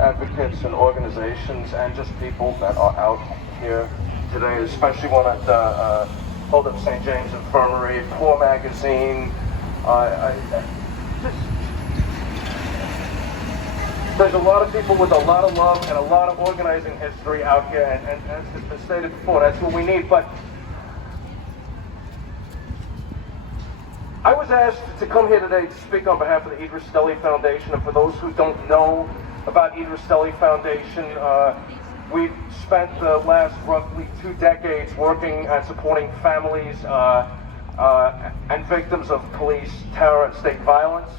advocates and organizations and just people that are out here today, especially one at Hold Up St. James Infirmary, Poor Magazine. There's a lot of people with a lot of love and a lot of organizing history out here, and as has been stated before, that's what we need. But I was asked to come here today to speak on behalf of the Idris Stelly Foundation, and for those who don't know about Idris Stelly Foundation, we've spent the last roughly 2 decades working and supporting families and victims of police, terror, and state violence.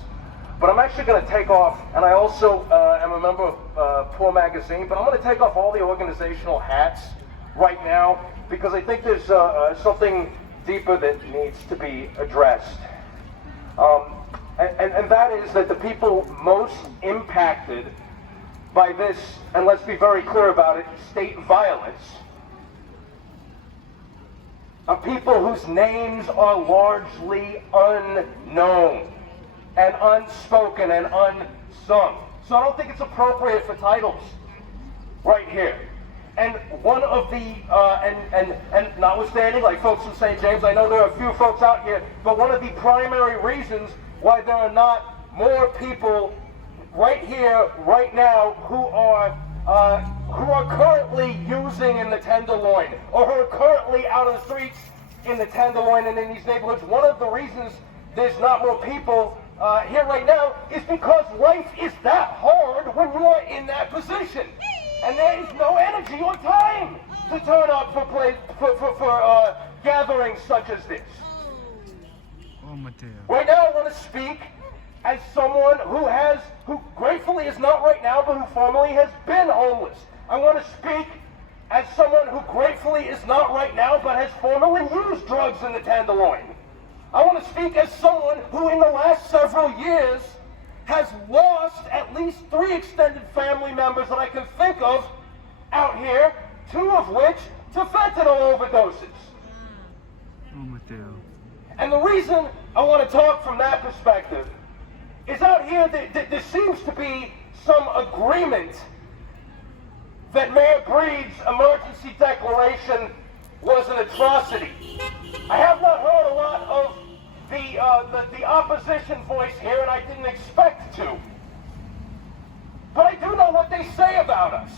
But I'm actually going to take off, and I also am a member of Poor Magazine, but I'm going to take off all the organizational hats right now because I think there's something deeper that needs to be addressed. And that is that the people most impacted by this, and let's be very clear about it, state violence, are people whose names are largely unknown and unspoken and unsung. So I don't think it's appropriate for titles right here. And one of the, and notwithstanding, like folks from St. James, I know there are a few folks out here, but one of the primary reasons why there are not more people right here, right now, who are currently using in the Tenderloin, or who are currently out on the streets in the Tenderloin and in these neighborhoods, one of the reasons there's not more people here right now is because life is that hard when you are in that position. And there is no energy or time to turn up for gatherings such as this. Right now I want to speak as someone who gratefully is not right now, but who formerly has been homeless. I want to speak as someone who gratefully is not right now, but has formerly used drugs in the Tenderloin. I want to speak as someone who in the last several years has lost at least 3 extended family members that I can think of out here, 2 of which to fentanyl overdoses. And the reason I want to talk from that perspective is out here there seems to be some agreement that Mayor Breed's emergency declaration was an atrocity. I have not heard a lot of the opposition voice here, and I didn't expect to. But I do know what they say about us.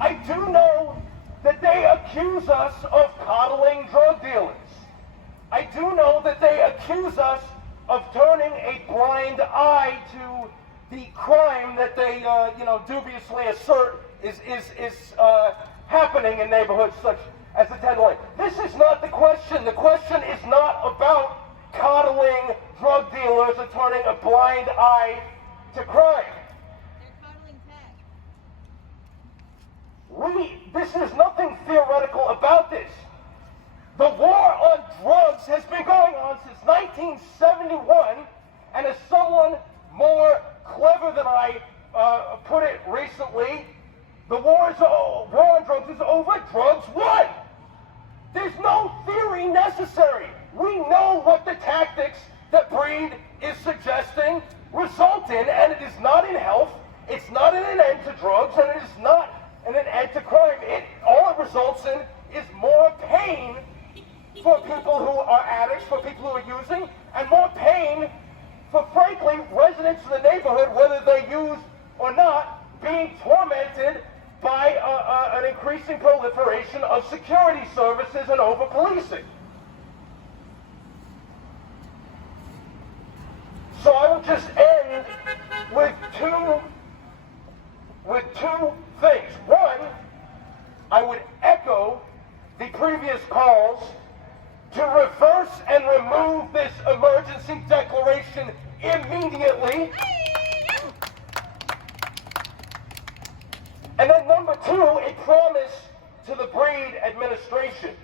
I do know that they accuse us of coddling drug dealers. I do know that they accuse us of turning a blind eye to the crime that they, dubiously assert is happening in neighborhoods such as the Tenderloin. This is not the question. The question is not about coddling drug dealers or turning a blind eye to crime. This is nothing theoretical about this. The war on drugs has been going on since 1971, and as someone more clever than I put it recently, the war on drugs is over, drugs won. There's no theory necessary. We know what the tactics that Breed is suggesting result in, and it is not in health, it's not in an end to drugs, and it is not in an end to crime. All it results in is more pain for people who are addicts, for people who are using, and more pain for, frankly, residents of the neighborhood, whether they use or not, being tormented by an increasing proliferation of security services and over-policing. So I will just end with two things. One, I would echo the previous calls to reverse and remove this emergency declaration immediately. And then number 2, a promise to the Breed administration.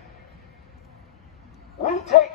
We take